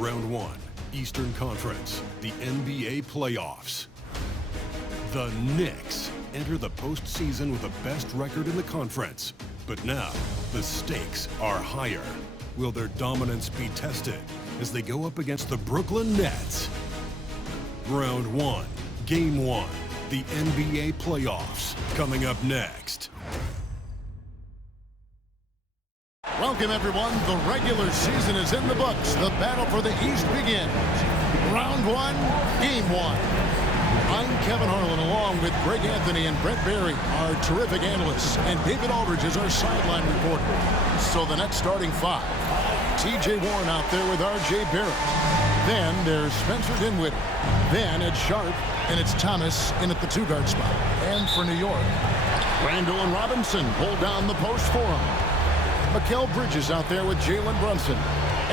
Round 1, Eastern Conference, the NBA playoffs. The Knicks enter the postseason with the best record in the conference. But now, the stakes are higher. Will their dominance be tested as they go up against the Brooklyn Nets? Round 1, Game 1, the NBA playoffs, coming up next. Welcome, everyone. The regular season is in the books. The battle for the East begins. Round 1, Game 1. I'm Kevin Harlan, along with Greg Anthony and Brent Barry, our terrific analysts, and David Aldridge is our sideline reporter. So the Nets starting 5. T.J. Warren out there with R.J. Barrett. Then there's Spencer Dinwiddie. Then it's Sharp, and it's Thomas in at the 2-guard spot. And for New York, Randall and Robinson hold down the post for him. Mikal Bridges out there with Jalen Brunson.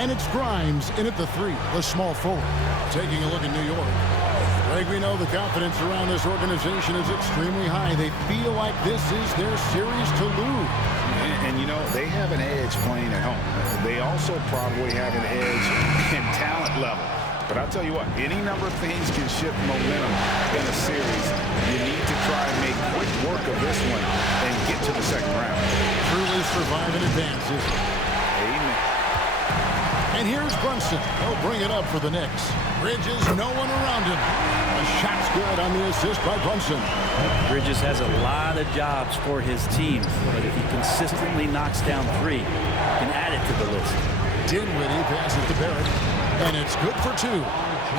And it's Grimes in at the 3, the small forward. Taking a look at New York. Greg, we know the confidence around this organization is extremely high. They feel like this is their series to lose. And you know, they have an edge playing at home. They also probably have an edge in talent level. But I'll tell you what, any number of things can shift momentum in a series. You need to try and make quick work of this one and get to the second round. Truly survive and advances. Amen. And here's Brunson. He'll bring it up for the Knicks. Bridges, no one around him. A shot's good on the assist by Brunson. Bridges has a lot of jobs for his team, but if he consistently knocks down 3, he can add it to the list. Dinwiddie passes to Barrett, and it's good for 2.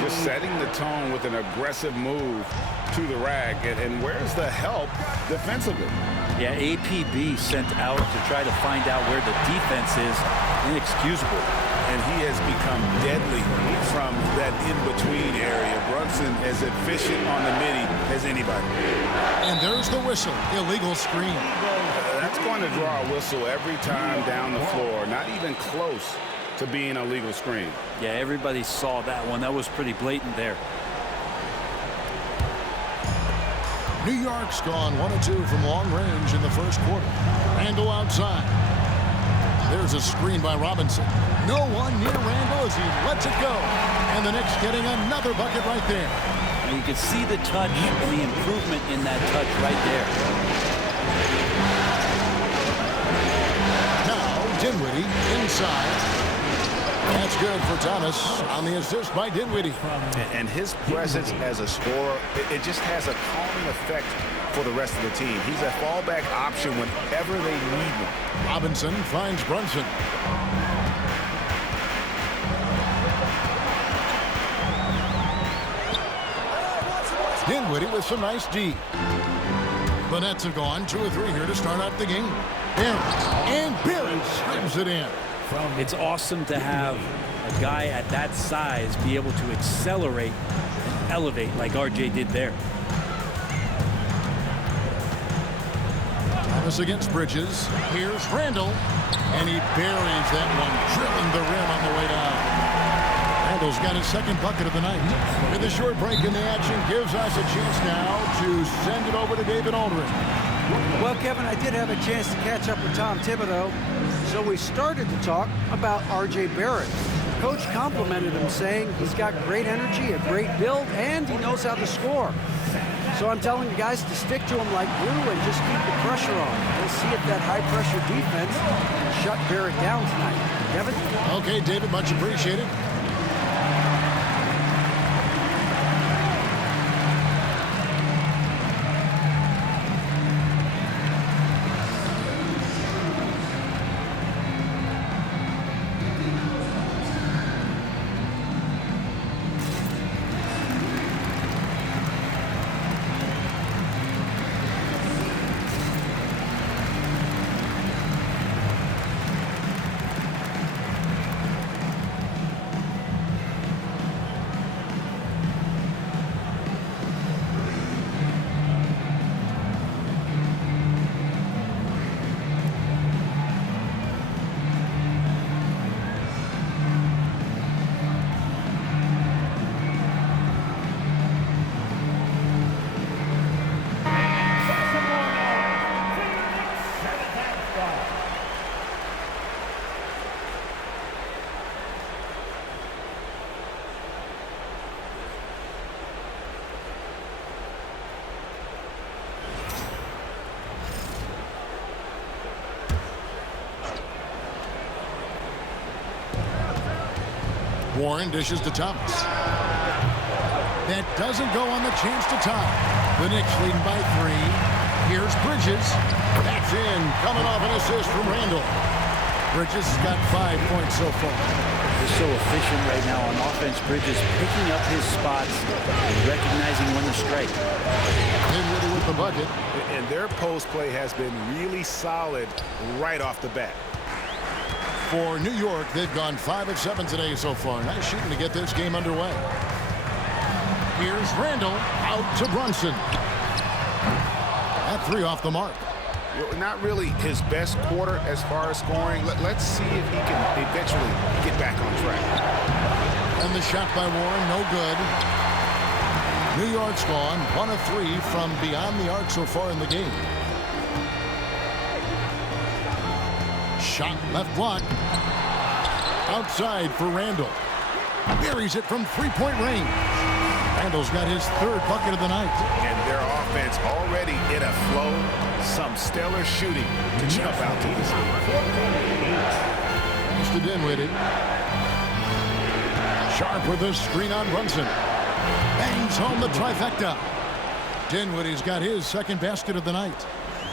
Just setting the tone with an aggressive move to the rack. And where's the help defensively? Yeah, APB sent out to try to find out where the defense is. Inexcusable. And he has become deadly from that in-between area. Brunson as efficient on the midi as anybody. And there's the whistle. Illegal screen. That's going to draw a whistle every time down the floor. Not even close to being a legal screen. Yeah, everybody saw that one. That was pretty blatant there. New York's gone 1 of 2 from long range in the first quarter. Randall outside. There's a screen by Robinson. No one near Randall as he lets it go. And the Knicks getting another bucket right there. And you can see the touch and the improvement in that touch right there. Now Dinwiddie inside. That's good for Thomas on the assist by Dinwiddie. And his presence as a scorer, it just has a calming effect for the rest of the team. He's a fallback option whenever they need one. Robinson finds Brunson. Dinwiddie with some nice D. The Nets have gone 2 of 3 here to start out the game. And Barrett slams it in. It's awesome to have a guy at that size be able to accelerate and elevate like RJ did there. Thomas against Bridges. Here's Randall. And he buries that one, drilling the rim on the way down. Randall's got his second bucket of the night. With a short break in the action, gives us a chance now to send it over to David Aldridge. Well, Kevin, I did have a chance to catch up with Tom Thibodeau, so we started to talk about R.J. Barrett. Coach complimented him, saying he's got great energy, a great build, and he knows how to score. So I'm telling the guys to stick to him like glue and just keep the pressure on. We'll see if that high-pressure defense can shut Barrett down tonight. Kevin? Okay, David, much appreciated. Warren dishes to Thomas. That doesn't go on the chance to tie. The Knicks leading by 3. Here's Bridges. That's in. Coming off an assist from Randall. Bridges has got 5 points so far. He's so efficient right now on offense. Bridges picking up his spots and recognizing when to strike. Dinwiddie with the bucket. And their post play has been really solid right off the bat. For New York, they've gone 5 of 7 today so far. Nice shooting to get this game underway. Here's Randall out to Brunson. That 3 off the mark. Not really his best quarter as far as scoring. Let's see if he can eventually get back on track. And the shot by Warren, no good. New York's gone 1 of 3 from beyond the arc so far in the game. Shot left block. Outside for Randall. Buries it from 3-point range. Randall's got his 3rd bucket of the night. And their offense already in a flow. Some stellar shooting to jump out to this lead. Pass to Dinwiddie. Sharp with a screen on Brunson. Bangs home the trifecta. Dinwiddie's got his 2nd basket of the night.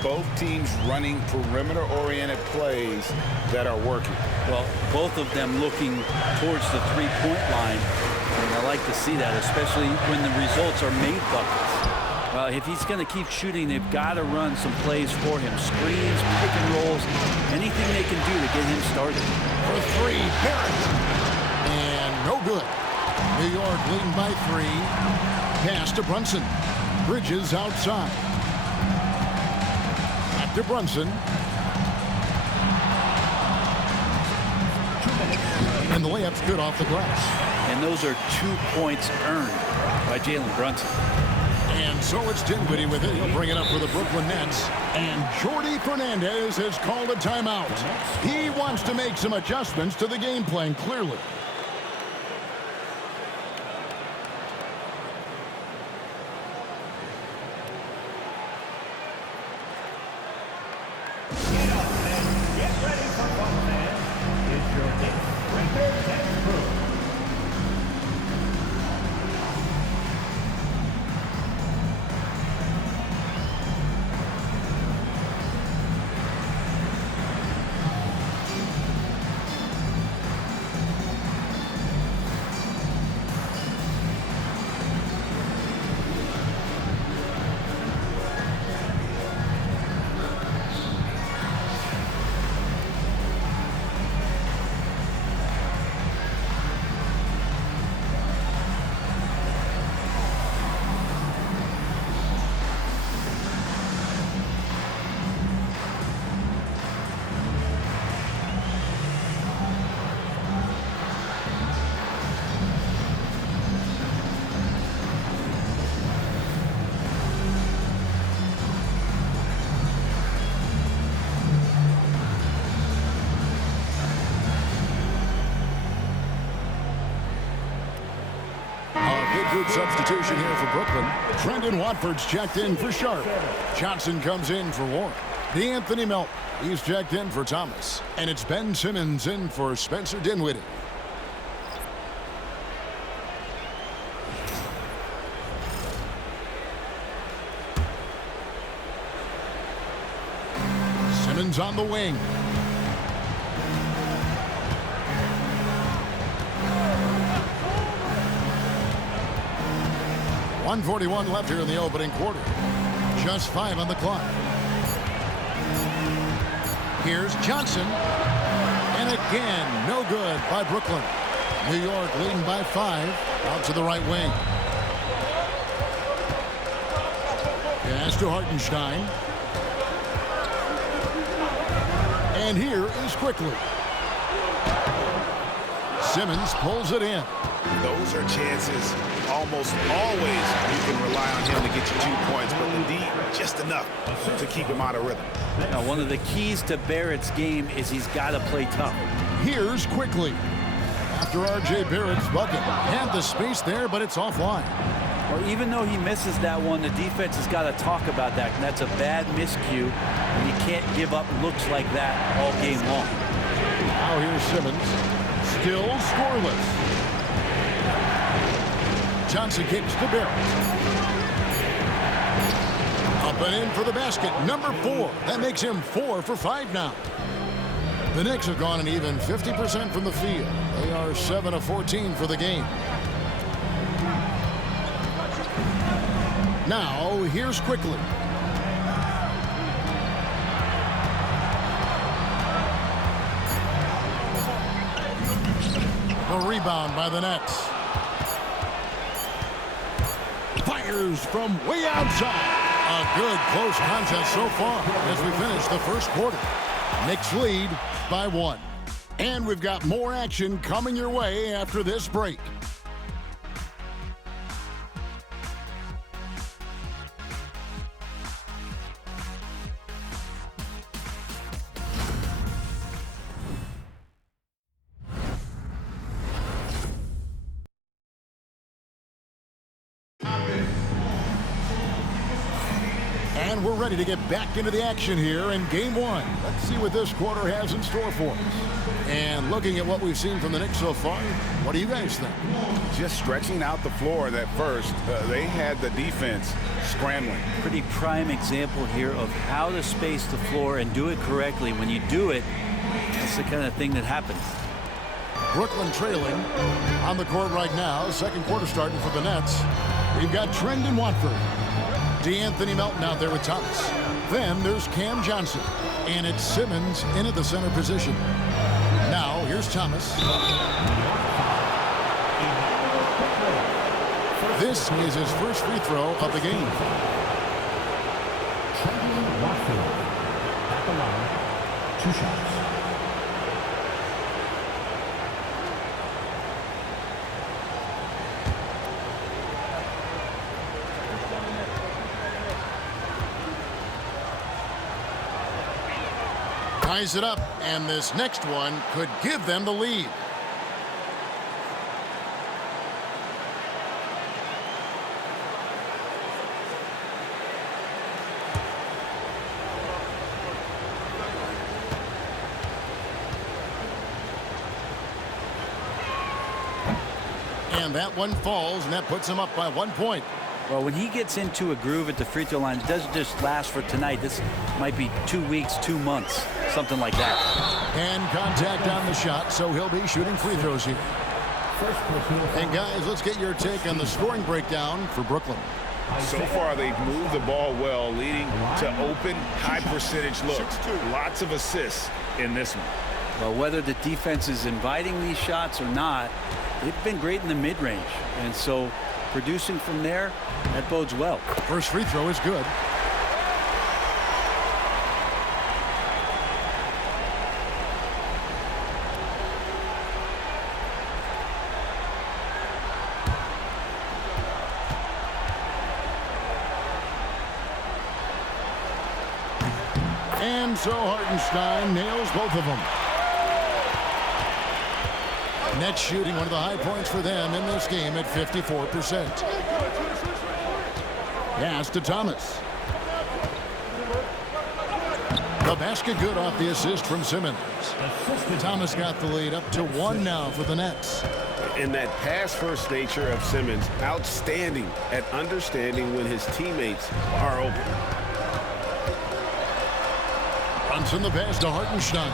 Both teams running perimeter-oriented plays that are working. Well, both of them looking towards the 3-point line. And I like to see that, especially when the results are made buckets. Well, if he's going to keep shooting, they've got to run some plays for him. Screens, pick and rolls, anything they can do to get him started. For 3, Barrett. And no good. New York leading by 3. Pass to Brunson. Bridges outside. Back to Brunson. And the layup's good off the glass. And those are 2 points earned by Jalen Brunson. And so it's Dinwiddie with it. He'll bring it up for the Brooklyn Nets. And Jordi Fernandez has called a timeout. He wants to make some adjustments to the game plan, clearly. Good substitution here for Brooklyn. Trendon Watford's checked in for Sharp. Johnson comes in for Warren. DeAnthony Melton, he's checked in for Thomas. And it's Ben Simmons in for Spencer Dinwiddie. Simmons on the wing. .141 left here in the opening quarter. Just 5 on the clock. Here's Johnson. And again, no good by Brooklyn. New York leading by 5. Out to the right wing. Pass to Hartenstein. And here is Quickly. Simmons pulls it in. Those are chances almost always you can rely on him to get you 2 points, but the D just enough to keep him out of rhythm. Now, one of the keys to Barrett's game is he's got to play tough. Here's Quickly. After R.J. Barrett's bucket. Had the space there, but it's offline. Or even though he misses that one, the defense has got to talk about that. And that's a bad miscue. And you can't give up looks like that all game long. Now here's Simmons. Still scoreless. Johnson kicks to Barrett. Up and in for the basket. Number 4. That makes him 4 for 5 now. The Knicks have gone an even 50% from the field. They are 7 of 14 for the game. Now, here's Quickly. The rebound by the Nets. Fires from way outside. A good close contest so far as we finish the first quarter. Knicks lead by 1. And we've got more action coming your way after this break. And we're ready to get back into the action here in game 1. Let's see what this quarter has in store for us. And looking at what we've seen from the Knicks so far, what do you guys think? Just stretching out the floor that first. They had the defense scrambling. Pretty prime example here of how to space the floor and do it correctly. When you do it, that's the kind of thing that happens. Brooklyn trailing on the court right now. Second quarter starting for the Nets. We've got Trendon Watford. D'Anthony Melton out there with Thomas. Then there's Cam Johnson. And it's Simmons in at the center position. Now, here's Thomas. This is his first free throw of the game. Trendon Watford at the line. 2 shots. Ties it up, and this next one could give them the lead. And that one falls, and that puts him up by 1 point. Well, when he gets into a groove at the free throw line, it doesn't just last for tonight. This might be 2 weeks, 2 months, something like that. And contact on the shot, so he'll be shooting free throws here. And guys, let's get your take on the scoring breakdown for Brooklyn. So far, they've moved the ball well, leading to open, high-percentage looks. Lots of assists in this one. Well, whether the defense is inviting these shots or not, they've been great in the mid-range. And so producing from there, that bodes well. First free throw is good. And so Hartenstein nails both of them. Nets shooting one of the high points for them in this game at 54%. Pass to Thomas. The basket good off the assist from Simmons. Thomas got the lead up to 1 now for the Nets. And that pass-first nature of Simmons, outstanding at understanding when his teammates are open. Brunson the pass to Hartenstein.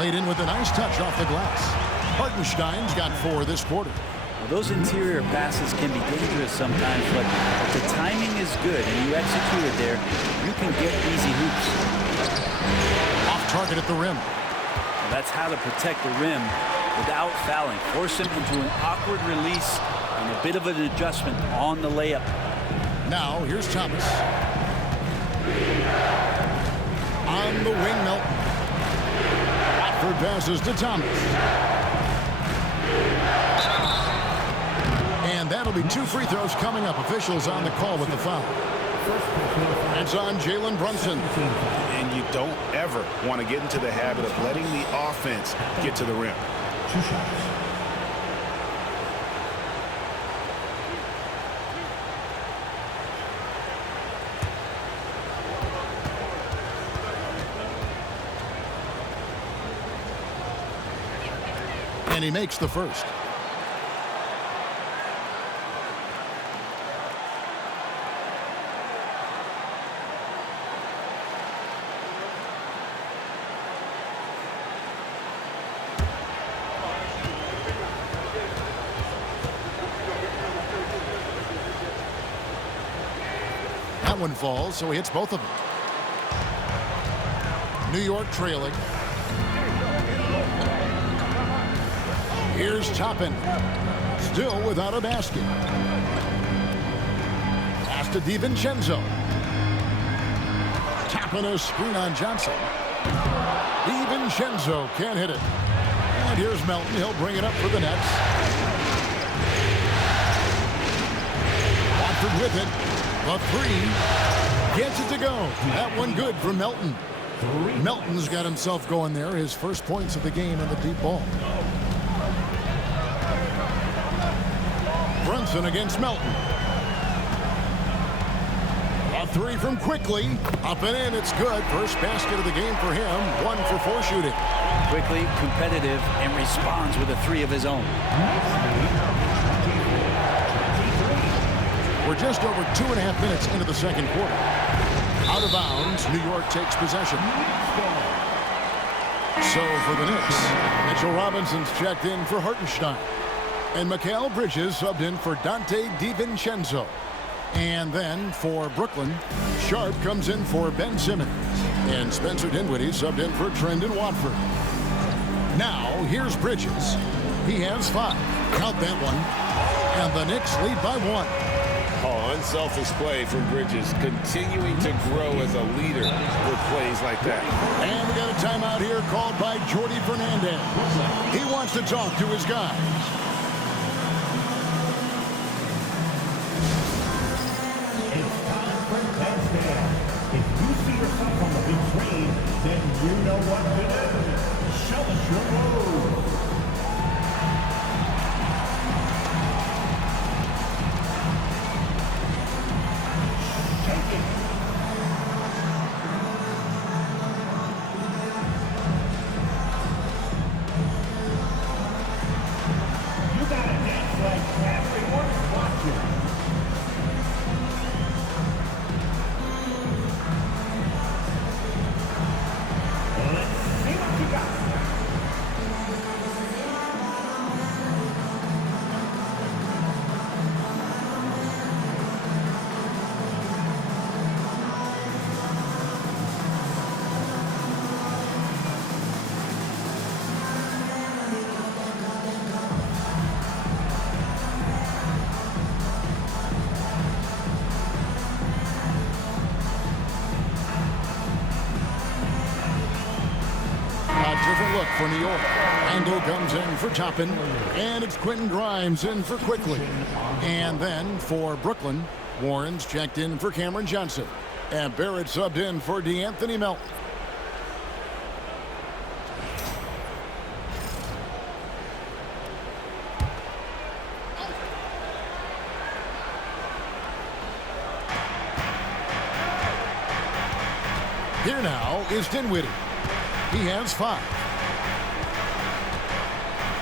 Laid in with a nice touch off the glass. Hartenstein's got 4 this quarter. Well, those interior passes can be dangerous sometimes, but if the timing is good and you execute it there, you can get easy hoops. Off target at the rim. Well, that's how to protect the rim without fouling. Force him into an awkward release and a bit of an adjustment on the layup. Now, here's Thomas. On the wing, Melton. Watford passes to Thomas. And that'll be 2 free throws coming up. Officials on the call with the foul. That's on Jalen Brunson. And you don't ever want to get into the habit of letting the offense get to the rim. 2 shots. And he makes the first. That one falls, so he hits both of them. New York trailing. Here's Toppin. Still without a basket. Pass to DiVincenzo. Tapping a screen on Johnson. DiVincenzo can't hit it. And here's Melton. He'll bring it up for the Nets. Watford with it. The three. Gets it to go. That one good for Melton. Melton's got himself going there. His first points of the game in the deep ball. Brunson against Melton. A three from Quickly. Up and in. It's good. First basket of the game for him. 1 for 4 shooting. Quickly, competitive, and responds with a three of his own. We're just over 2.5 minutes into the second quarter. Out of bounds, New York takes possession. So for the Knicks, Mitchell Robinson's checked in for Hartenstein. And Mikal Bridges subbed in for Dante DiVincenzo. And then for Brooklyn, Sharp comes in for Ben Simmons. And Spencer Dinwiddie subbed in for Trendon Watford. Now, here's Bridges. He has 5. Count that one. And the Knicks lead by 1. Oh, unselfish play from Bridges, continuing to grow as a leader with plays like that. And we got a timeout here called by Jordi Fernandez. He wants to talk to his guys. It's time for touchdown. If you see yourself on the big screen, then you know what to do. Show us your move. Different look for New York. Randle comes in for Toppin. And it's Quentin Grimes in for Quickly. And then for Brooklyn, Warren's checked in for Cameron Johnson. And Barrett subbed in for DeAnthony Melton. Here now is Dinwiddie. He has 5.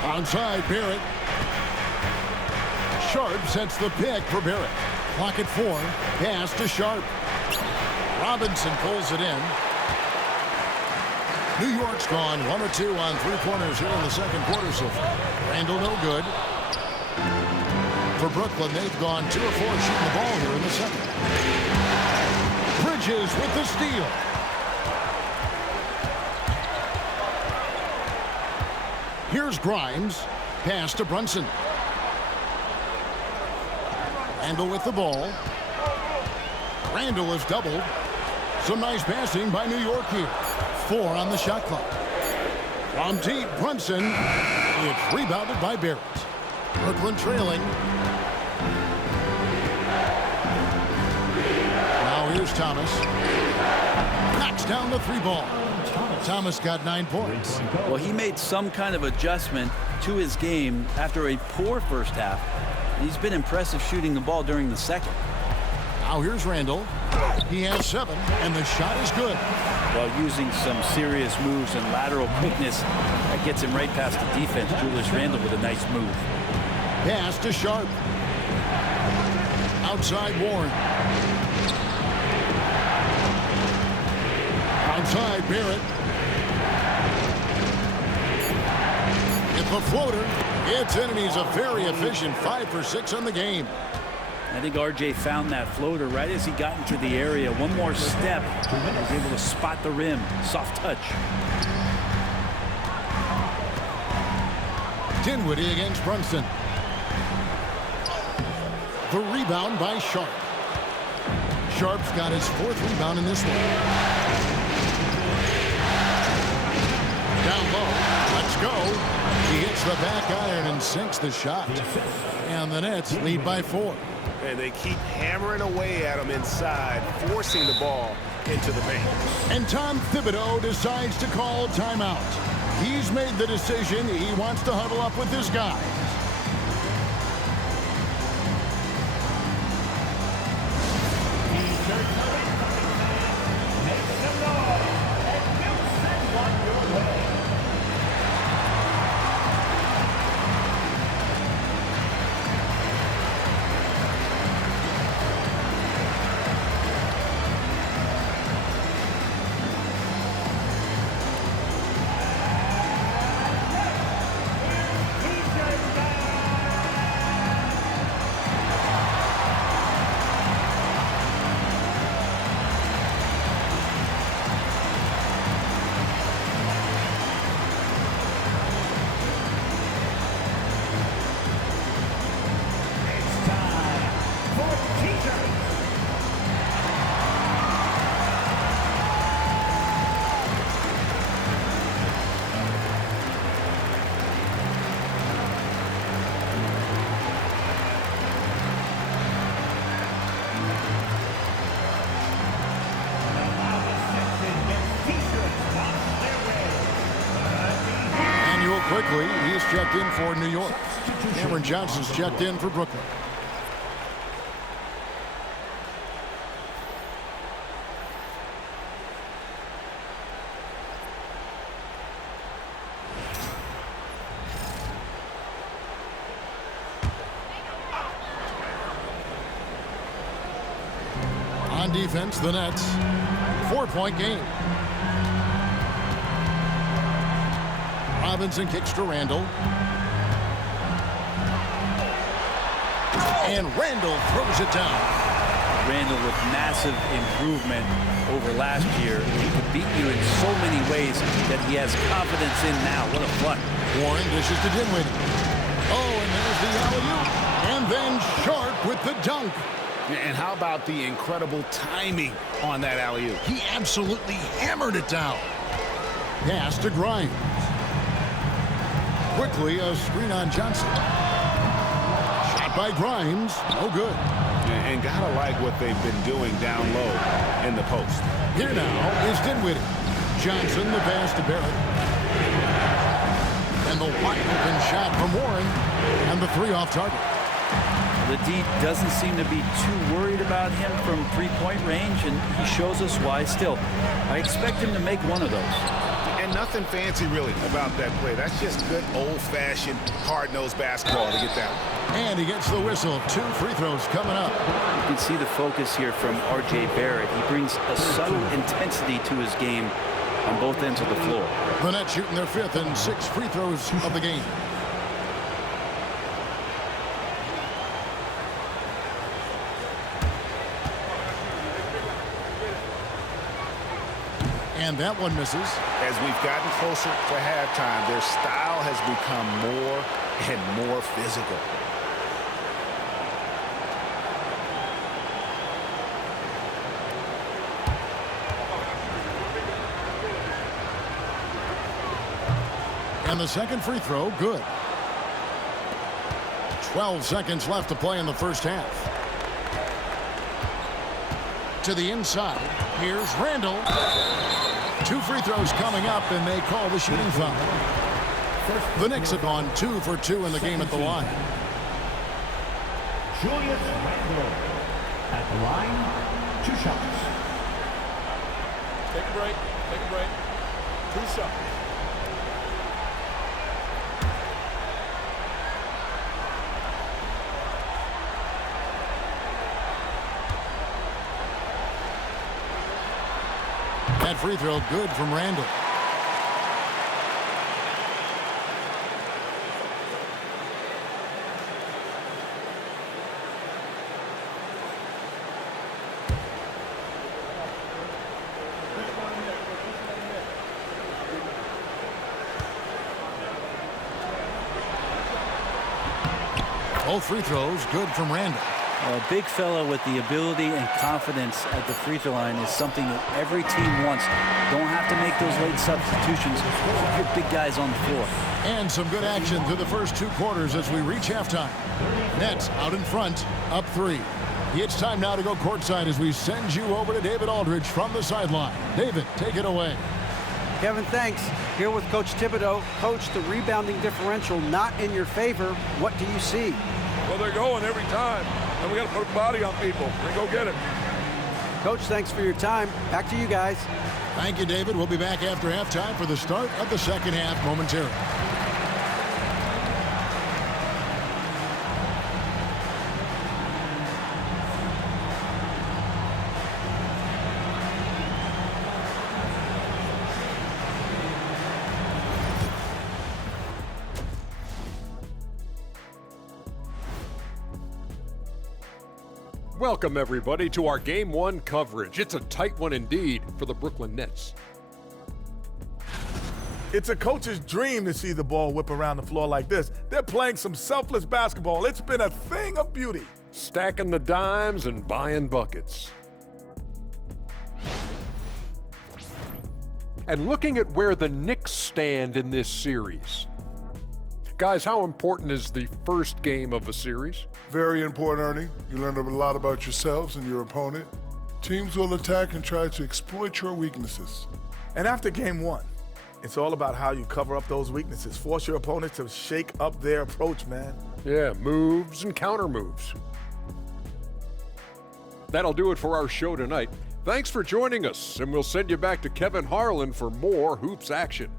Outside Barrett. Sharp sets the pick for Barrett. Clock at 4. Pass to Sharp. Robinson pulls it in. New York's gone 1 or 2 on 3-pointers here in the second quarter so far. Randle no good. For Brooklyn, they've gone 2 or 4 shooting the ball here in the second. Bridges with the steal. Here's Grimes. Pass to Brunson. Randle with the ball. Randle is doubled. Some nice passing by New York here. 4 on the shot clock. From deep, Brunson. It's rebounded by Barrett. Brooklyn trailing. Now here's Thomas. Knocks down the 3 ball. Thomas got 9 points. Well, he made some kind of adjustment to his game after a poor first half. He's been impressive shooting the ball during the second. Now here's Randle. He has 7, and the shot is good. While using some serious moves and lateral quickness, that gets him right past the defense. Julius Randle with a nice move. Pass to Sharp. Outside Warren. Outside Barrett. It's a floater. It's in, and he's a very efficient 5 for 6 on the game. I think RJ found that floater right as he got into the area. One more step, and was able to spot the rim. Soft touch. Dinwiddie against Brunson. The rebound by Sharp. Sharp's got his 4th rebound in this one. Down low. Let's go. He hits the back iron and sinks the shot. And the Nets lead by 4. And they keep hammering away at him inside, forcing the ball into the paint. And Tom Thibodeau decides to call timeout. He's made the decision. He wants to huddle up with his guys. Quickly, he's checked in for New York. Cameron Johnson's checked in for Brooklyn. On defense, the Nets. 4-point game. Robinson kicks to Randall. And Randall throws it down. Randall with massive improvement over last year. He could beat you in so many ways that he has confidence in now. What a flush. Warren dishes to Dinwiddie. Oh, and there's the alley-oop. And then Sharp with the dunk. And how about the incredible timing on that alley-oop? He absolutely hammered it down. Pass to Grimes. Quickly, a screen on Johnson. Shot by Grimes. No good. And gotta like what they've been doing down low in the post. Here now is Dinwiddie. Johnson, the pass to Barrett. And the wide open shot from Warren. And the 3 off target. The D doesn't seem to be too worried about him from 3-point range, and he shows us why still. I expect him to make one of those. And nothing fancy really about that play. That's just good old-fashioned hard-nosed basketball to get that one. And he gets the whistle. 2 free throws coming up. You can see the focus here from R.J. Barrett. He brings a subtle intensity to his game on both ends of the floor. The Nets shooting their 5th and 6th free throws of the game. And that one misses. As we've gotten closer to halftime, their style has become more and more physical. And the second free throw, good. 12 seconds left to play in the first half. To the inside. Here's Randall. 2 free throws coming up, and they call the shooting foul. The Knicks have gone 2 for 2 in the game at the line. Julius Randle at the line, 2 shots. Take a break. Take a break. 2 shots. That free throw good from Randall. Both free throws good from Randall. A big fella with the ability and confidence at the free throw line is something that every team wants. Don't have to make those late substitutions. Keep your big guys on the floor. And some good action through the first 2 quarters as we reach halftime. Nets out in front, up 3. It's time now to go courtside as we send you over to David Aldridge from the sideline. David, take it away. Kevin, thanks. Here with Coach Thibodeau. Coach, the rebounding differential not in your favor. What do you see? Well, they're going every time, and we got to put a body on people and go get it. Coach, thanks for your time. Back to you guys. Thank you, David. We'll be back after halftime for the start of the second half momentarily. Welcome, everybody, to our Game 1 coverage. It's a tight one indeed for the Brooklyn Nets. It's a coach's dream to see the ball whip around the floor like this. They're playing some selfless basketball. It's been a thing of beauty. Stacking the dimes and buying buckets. And looking at where the Knicks stand in this series. Guys, how important is the first game of a series? Very important, Ernie. You learn a lot about yourselves and your opponent. Teams will attack and try to exploit your weaknesses. And after game 1, it's all about how you cover up those weaknesses. Force your opponent to shake up their approach, man. Yeah, moves and counter moves. That'll do it for our show tonight. Thanks for joining us, and we'll send you back to Kevin Harlan for more hoops action.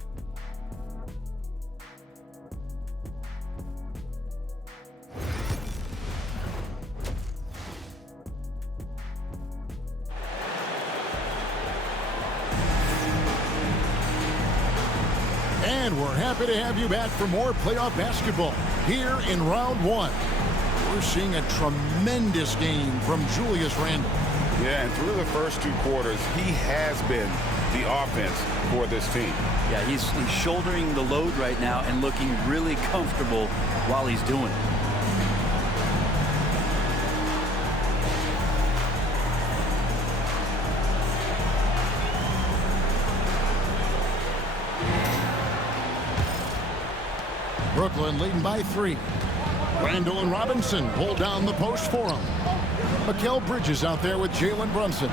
And we're happy to have you back for more playoff basketball here in round 1. We're seeing a tremendous game from Julius Randle. Yeah, and through the first 2 quarters, he has been the offense for this team. Yeah, he's shouldering the load right now and looking really comfortable while he's doing it. Brooklyn leading by 3. Randall and Robinson hold down the post for him. Mikal Bridges out there with Jalen Brunson.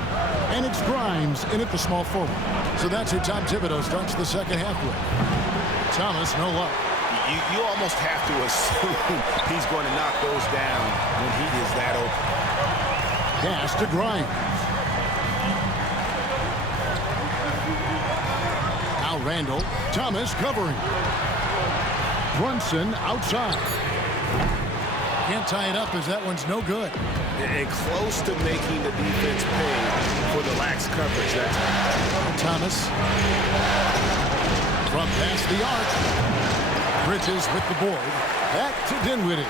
And it's Grimes in at the small forward. So that's who Tom Thibodeau starts the second half with. Thomas, no luck. You almost have to assume he's going to knock those down when he is that open. Pass to Grimes. Now Randall. Thomas covering. Brunson outside. Can't tie it up as that one's no good. And close to making the defense pay for the lax coverage that time. Thomas. From past the arc. Bridges with the board. Back to Dinwiddie.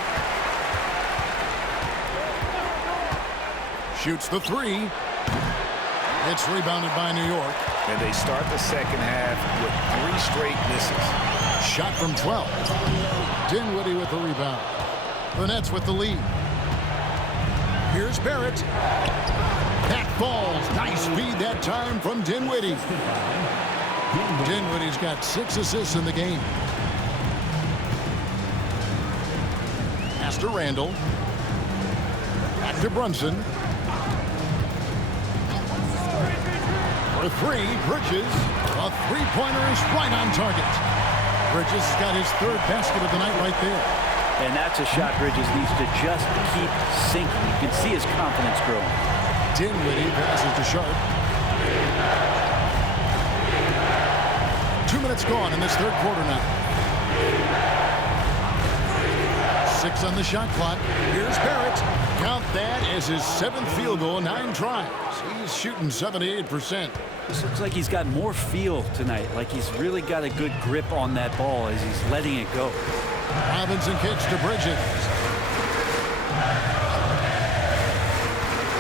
Shoots the 3. It's rebounded by New York. And they start the second half with 3 straight misses. Shot from 12. Dinwiddie with the rebound. The Nets with the lead. Here's Barrett. That falls. Nice feed that time from Dinwiddie. Dinwiddie's got 6 assists in the game. Pass to Randall. Back to Brunson. For 3, Bridges. A 3-pointer is right on target. Bridges has got his 3rd basket of the night right there. And that's a shot Bridges needs to just keep sinking. You can see his confidence growing. Dinwiddie passes to Sharp. 2 minutes gone in this 3rd quarter now. 6 on the shot clock. Here's Barrett. Count that as his 7th field goal, 9 tries. He's shooting 78%. This looks like he's got more feel tonight, like he's really got a good grip on that ball as he's letting it go. Robinson kicks to Bridges.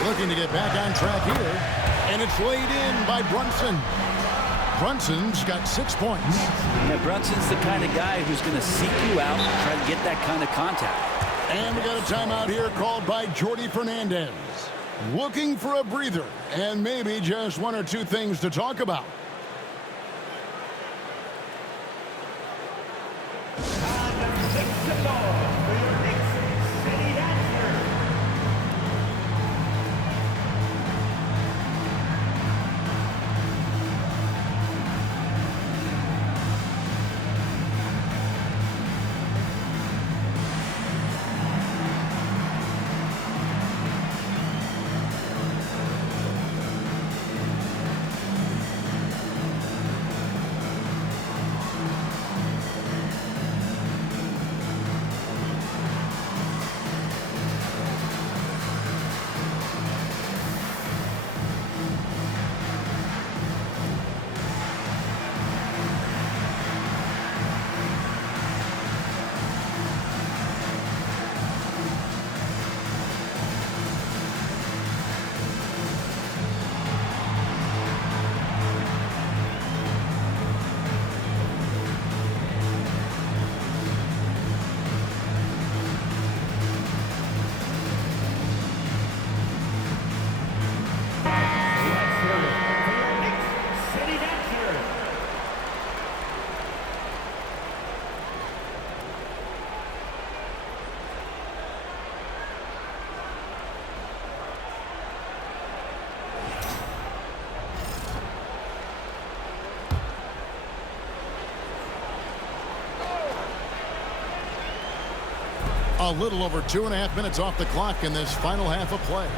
Looking to get back on track here. And it's laid in by Brunson. Brunson's got 6 points. Yeah, Brunson's the kind of guy who's going to seek you out and try to get that kind of contact. And we got a timeout here called by Jordi Fernandez. Looking for a breather and maybe just one or two things to talk about. A little over 2.5 minutes off the clock in this final half of play.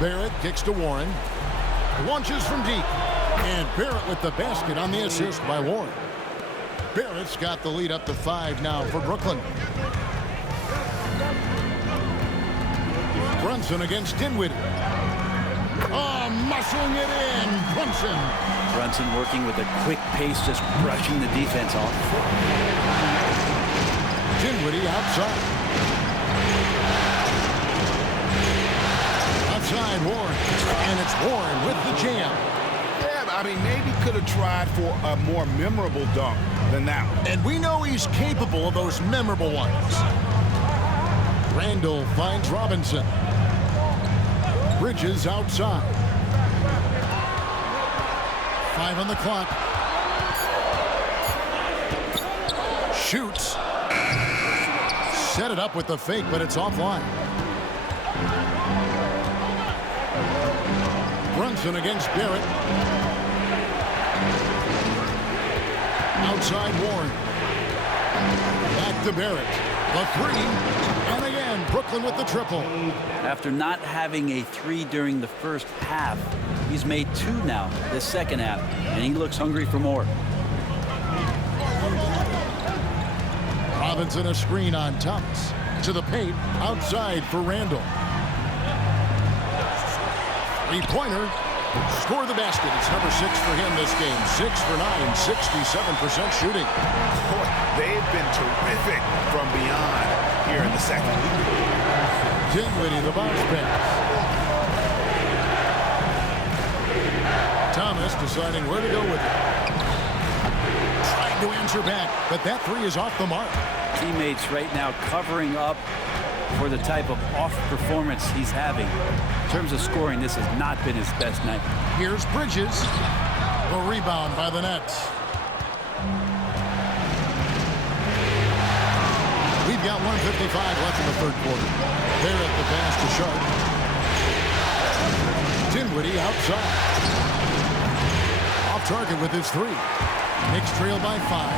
Barrett kicks to Warren. Launches from deep. And Barrett with the basket on the assist by Warren. Barrett's got the lead up to 5 now for Brooklyn. Brunson against Dinwiddie. Oh, muscling it in. Brunson working with a quick pace, just brushing the defense off. Dinwiddie outside. Outside Warren. And it's Warren with the jam. Yeah, I mean, maybe could have tried for a more memorable dunk than that one. And we know he's capable of those memorable ones. Randall finds Robinson. Bridges outside. 5 on the clock. Shoots. Set it up with the fake, but it's offline. Brunson against Barrett. Outside Warren. Back to Barrett. The 3. And again, Brooklyn with the triple. After not having a 3 during the first half, he's made 2 now this second half, and he looks hungry for more. Robinson a screen on Thomas. To the paint, outside for Randall. 3-pointer. Score the basket. It's number 6 for him this game. 6 for 9, 67% shooting. Boy, they've been terrific from beyond here in the second. Dinwiddie, the bounce pass. Thomas deciding where to go with it. Trying to answer back, but that 3 is off the mark. Teammates right now covering up for the type of off performance he's having. In terms of scoring, this has not been his best night. Here's Bridges. The rebound by the Nets. We've got 1:55 left in the third quarter. Barrett the pass to Sharp. Dinwiddie outside. Off target with his 3. Knicks trail by 5.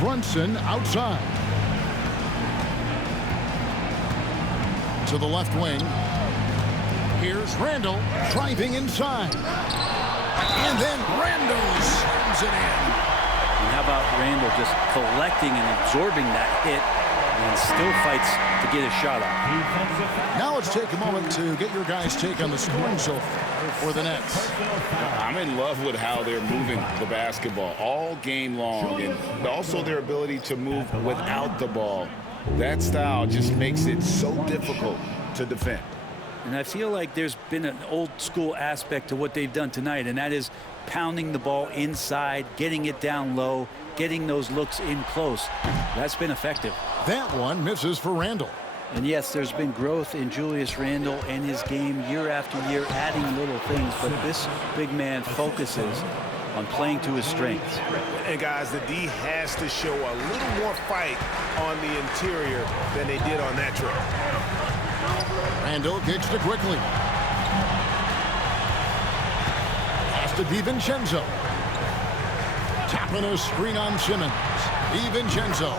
Brunson outside. To the left wing. Here's Randall driving inside. And then Randall slams it in. And how about Randall just collecting and absorbing that hit and still fights to get a shot off. Now let's take a moment to get your guys' take on the scoring so far for the Nets. I'm in love with how they're moving the basketball all game long, and also their ability to move without the ball. That style just makes it so difficult to defend. And I feel like there's been an old school aspect to what they've done tonight, and that is pounding the ball inside, getting it down low, getting those looks in close. That's been effective. That one misses for Randle. And yes, there's been growth in Julius Randle and his game year after year, adding little things, but this big man focuses on playing to his strengths. And guys, the D has to show a little more fight on the interior than they did on that trip. Randle kicks to quickly. Pass to DiVincenzo. Tapping a screen on Simmons. DiVincenzo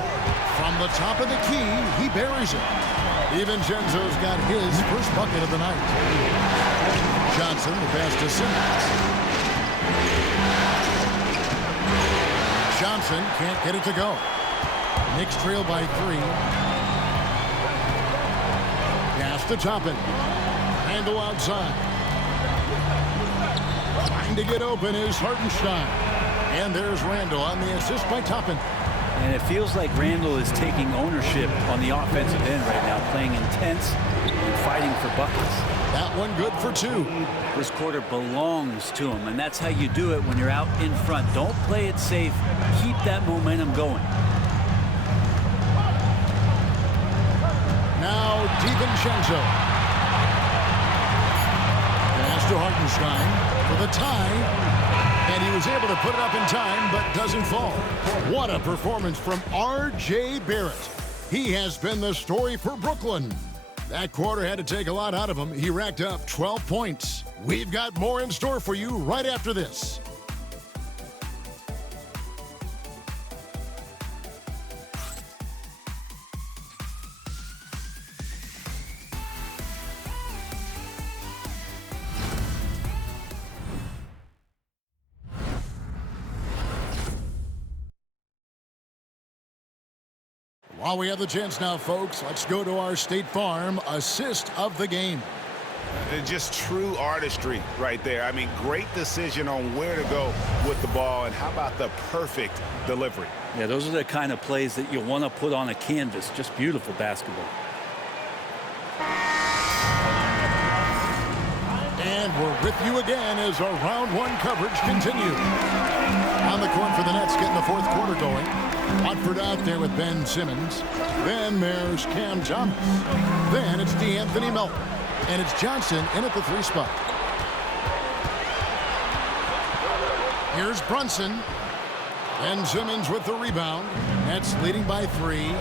from the top of the key, he buries it. DiVincenzo's got his first bucket of the night. Johnson, the pass to Simmons. Johnson can't get it to go. Knicks trail by 3. Pass to Toppin. Randle outside. Trying to get open is Hartenstein. And there's Randle on the assist by Toppin. And it feels like Randle is taking ownership on the offensive end right now, playing intense and fighting for buckets. That one good for 2. This quarter belongs to him, and that's how you do it when you're out in front. Don't play it safe. Keep that momentum going. Now DiVincenzo. Pass to Hartenstein for the tie. And he was able to put it up in time, but doesn't fall. What a performance from R.J. Barrett. He has been the story for Brooklyn. That quarter had to take a lot out of him. He racked up 12 points. We've got more in store for you right after this. While we have the chance now, folks, let's go to our State Farm assist of the game. Just true artistry right there. I mean, great decision on where to go with the ball, and how about the perfect delivery? Yeah, those are the kind of plays that you want to put on a canvas. Just beautiful basketball. And we're with you again as our round 1 coverage continues. On the court for the Nets, getting the 4th quarter going. Watford out there with Ben Simmons. Then there's Cam Thomas. Then it's DeAnthony Melton. And it's Johnson in at the 3 spot. Here's Brunson. Ben Simmons with the rebound. Nets leading by 3.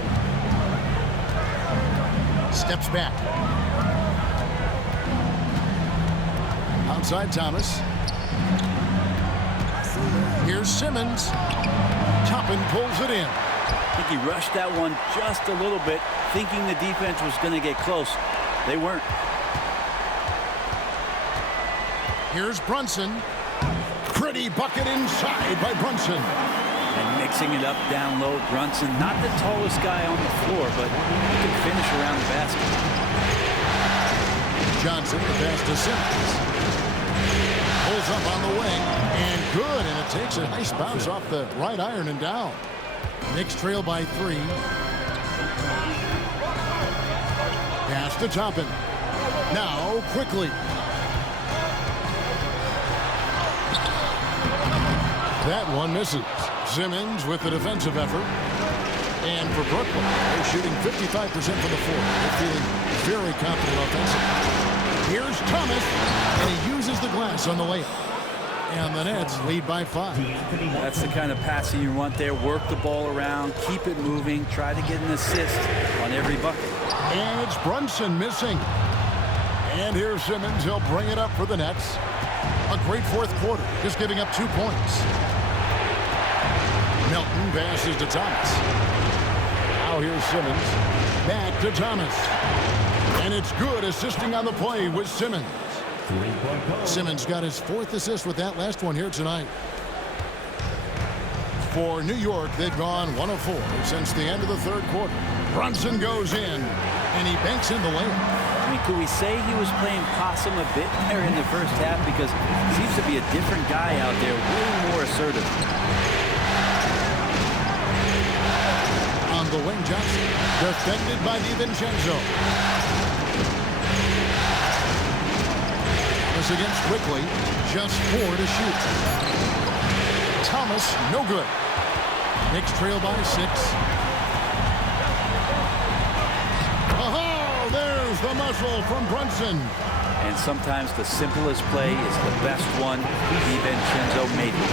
Steps back. Outside Thomas. Here's Simmons. Toppin pulls it in. I think he rushed that one just a little bit, thinking the defense was going to get close. They weren't. Here's Brunson. Pretty bucket inside by Brunson. And mixing it up down low. Brunson, not the tallest guy on the floor, but he can finish around the basket. Johnson, the pass to Simmons. Pulls up on the wing, and good, and it takes a nice bounce off the right iron and down. Knicks trail by 3. Pass to Toppin. Now, quickly. That one misses. Simmons with the defensive effort. And for Brooklyn, they're shooting 55% from the floor. They're feeling very confident offensively. Here's Thomas, and he uses the glass on the layup. And the Nets lead by 5. That's the kind of passing you want there. Work the ball around, keep it moving, try to get an assist on every bucket. And it's Brunson missing. And here's Simmons. He'll bring it up for the Nets. A great 4th quarter, just giving up 2 points. Melton passes to Thomas. Now here's Simmons. Back to Thomas. And it's good, assisting on the play with Simmons. Simmons got his 4th assist with that last one here tonight. For New York, they've gone 1 of 4 since the end of the 3rd quarter. Brunson goes in, and he banks in the layup. I mean, could we say he was playing possum a bit there in the first half? Because he seems to be a different guy out there, way more assertive. On the wing, Johnson, defended by DiVincenzo. Thomas against Quickly. Just 4 to shoot. Thomas, no good. Knicks trail by 6. Oh, there's the muscle from Brunson. And sometimes the simplest play is the best one. DiVincenzo made it.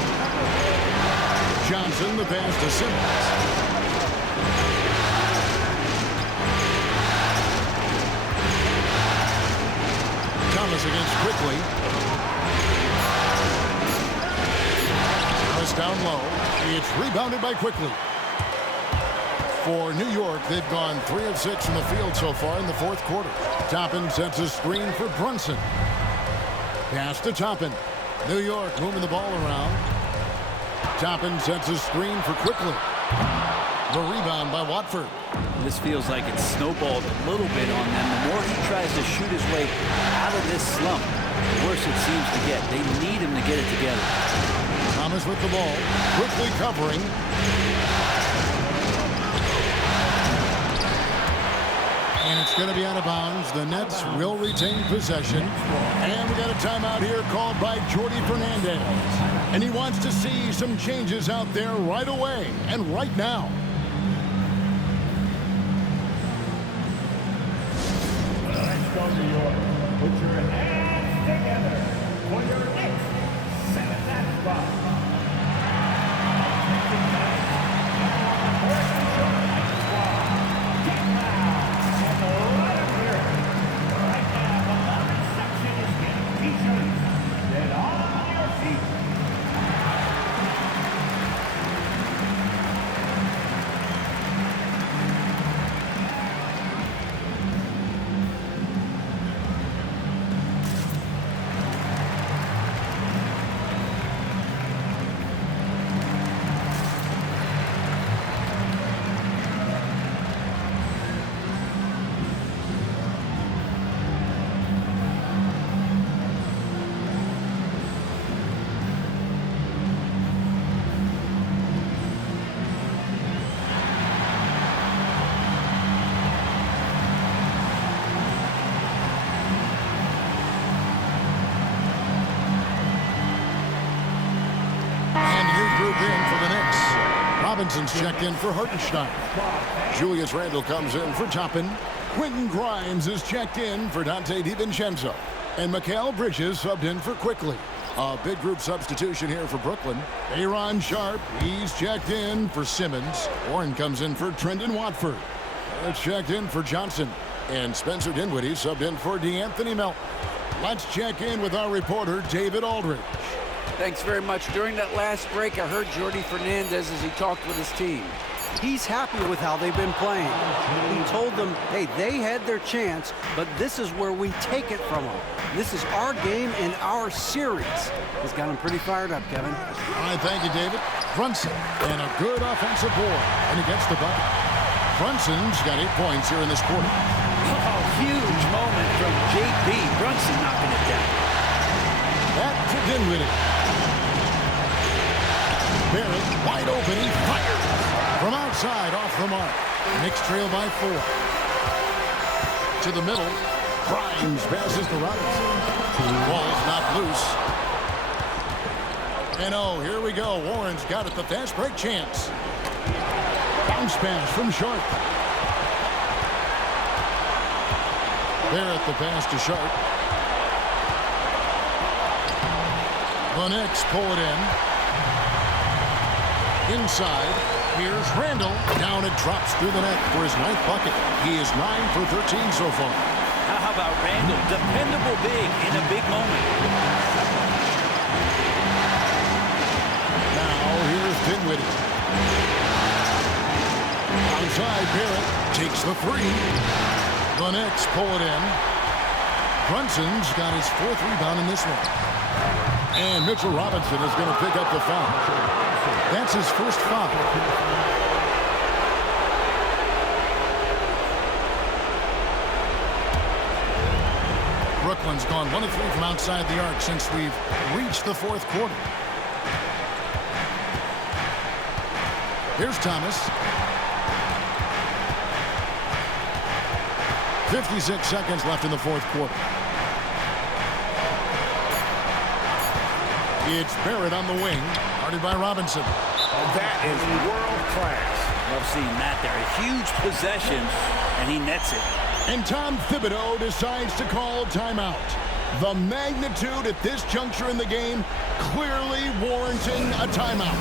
Johnson, the pass to Simmons. Thomas against Quickly. Thomas down low. It's rebounded by Quickly. For New York, they've gone 3 of 6 in the field so far in the fourth quarter. Toppin sets a screen for Brunson. Pass to Toppin. New York moving the ball around. Toppin sets a screen for Quickly. The rebound by Watford. This feels like it's snowballed a little bit on them. The more he tries to shoot his way out of this slump, the worse it seems to get. They need him to get it together. Thomas with the ball. Quickly covering. And it's going to be out of bounds. The Nets will retain possession. And we got a timeout here called by Jordi Fernandez. And he wants to see some changes out there right away and right now. Let's go, New York. Put your hands together for your next 7th spot. Robinson's checked in for Hartenstein. Julius Randle comes in for Toppin. Quentin Grimes is checked in for Donte DiVincenzo. And Mikal Bridges subbed in for Quickly. A big group substitution here for Brooklyn. Aaron Sharp, he's checked in for Simmons. Warren comes in for Trendon Watford. It's checked in for Johnson. And Spencer Dinwiddie subbed in for DeAnthony Melton. Let's check in with our reporter, David Aldridge. Thanks very much. During that last break, I heard Jordi Fernandez as he talked with his team. He's happy with how they've been playing. He told them, hey, they had their chance, but this is where we take it from them. This is our game and our series. He's got him pretty fired up, Kevin. All right, thank you, David. Brunson, and a good offensive board, and he gets the bucket. Brunson's got 8 points here in this quarter. Oh, huge moment from JB. Brunson knocking it down. Back to Dinwiddie. Barrett wide open. He fires from outside off the mark. Knicks trail by 4. To the middle. Grimes passes to Robinson. Ball's not loose. And oh, here we go. Warren's got it. The fast break chance. Bounce pass from Sharp. Barrett the pass to Sharp. The Knicks pull it in. Inside, here's Randle. Down it drops through the net for his 9th bucket. He is 9 for 13 so far. How about Randle? Dependable big in a big moment. Now, here's Dinwiddie. Outside, Barrett takes the 3. The Knicks pull it in. Brunson's got his 4th rebound in this one. And Mitchell Robinson is going to pick up the foul. That's his first foul. Brooklyn's gone 1 of 3 from outside the arc since we've reached the fourth quarter. Here's Thomas. 56 seconds left in the fourth quarter. It's Barrett on the wing, guarded by Robinson. That is world class. Love seeing that there. A huge possession, and he nets it. And Tom Thibodeau decides to call timeout. The magnitude at this juncture in the game clearly warranting a timeout.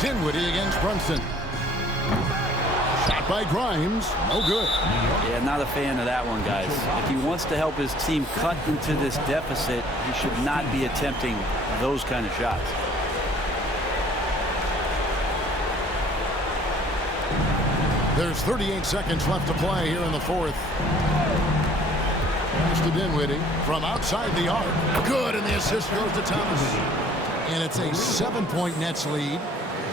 Dinwiddie against Brunson. Shot by Grimes. No good. Yeah, not a fan of that one, guys. If he wants to help his team cut into this deficit, he should not be attempting those kind of shots. There's 38 seconds left to play here in the fourth. Here's to Dinwiddie from outside the arc. Good, and the assist goes to Thomas. And it's a 7-point Nets lead.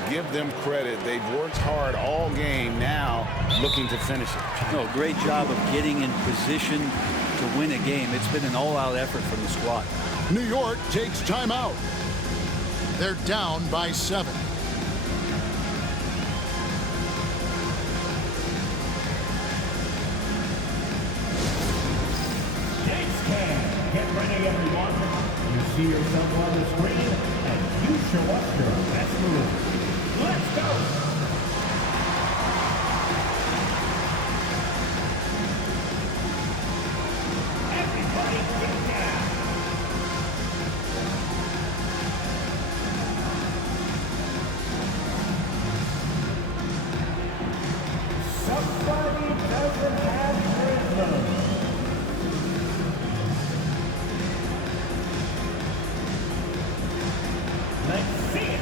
Give them credit. They've worked hard all game, now looking to finish it. No, great job of getting in position to win a game. It's been an all-out effort from the squad. New York takes timeout. They're down by 7. Get ready, everyone. You see yourself on the screen, and you show us your best move. Let's go! Everybody get down. Somebody doesn't have rhythm. Let's see it.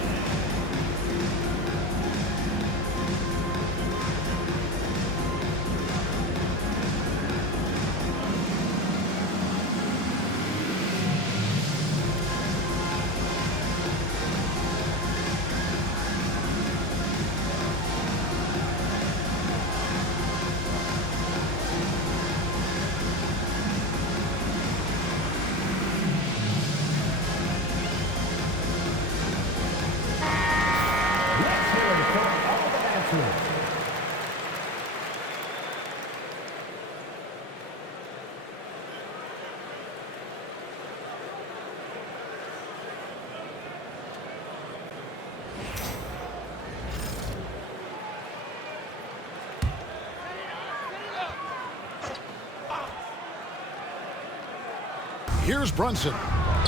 Here's Brunson.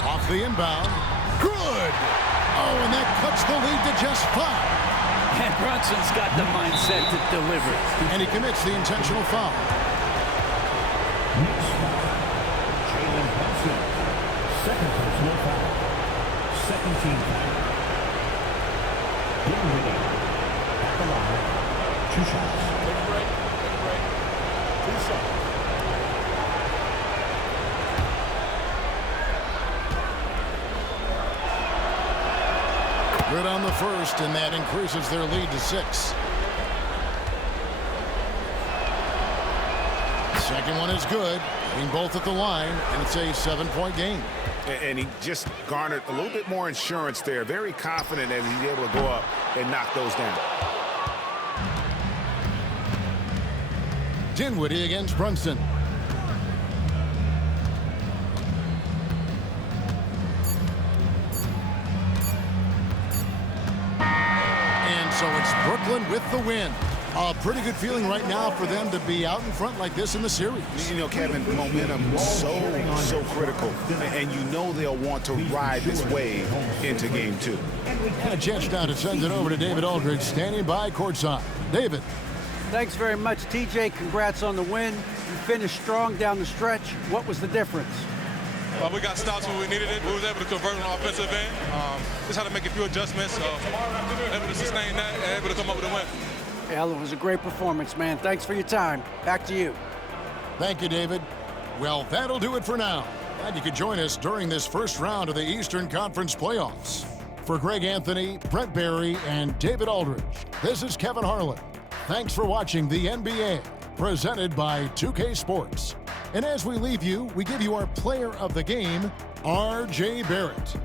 Off the inbound. Good! Oh, and that cuts the lead to just 5. And Brunson's got the mindset to deliver. And he commits the intentional foul. Next foul. Jalen Brunson. Second personal foul. Second team foul. Dinwiddie. Back alive. 2 shots. Take a break. 2 shots. Good on the first, and that increases their lead to 6. Second one is good. Hitting both at the line, and it's a 7-point game. And he just garnered a little bit more insurance there. Very confident that he's able to go up and knock those down. Dinwiddie against Brunson. And so it's Brooklyn with the win. A pretty good feeling right now for them to be out in front like this in the series. You know, Kevin, momentum so critical. And you know they'll want to ride this wave into game 2. And a chance now to send it over to David Aldridge, standing by courtside. David. Thanks very much, TJ. Congrats on the win. You finished strong down the stretch. What was the difference? We got stops when we needed it. We was able to convert on the offensive end. Just had to make a few adjustments. Able to sustain that and able to come up with a win. Well, it was a great performance, man. Thanks for your time. Back to you. Thank you, David. Well, that'll do it for now. Glad you could join us during this first round of the Eastern Conference playoffs. For Greg Anthony, Brent Barry, and David Aldridge, this is Kevin Harlan. Thanks for watching the NBA, presented by 2K Sports. And as we leave you, we give you our player of the game, R.J. Barrett.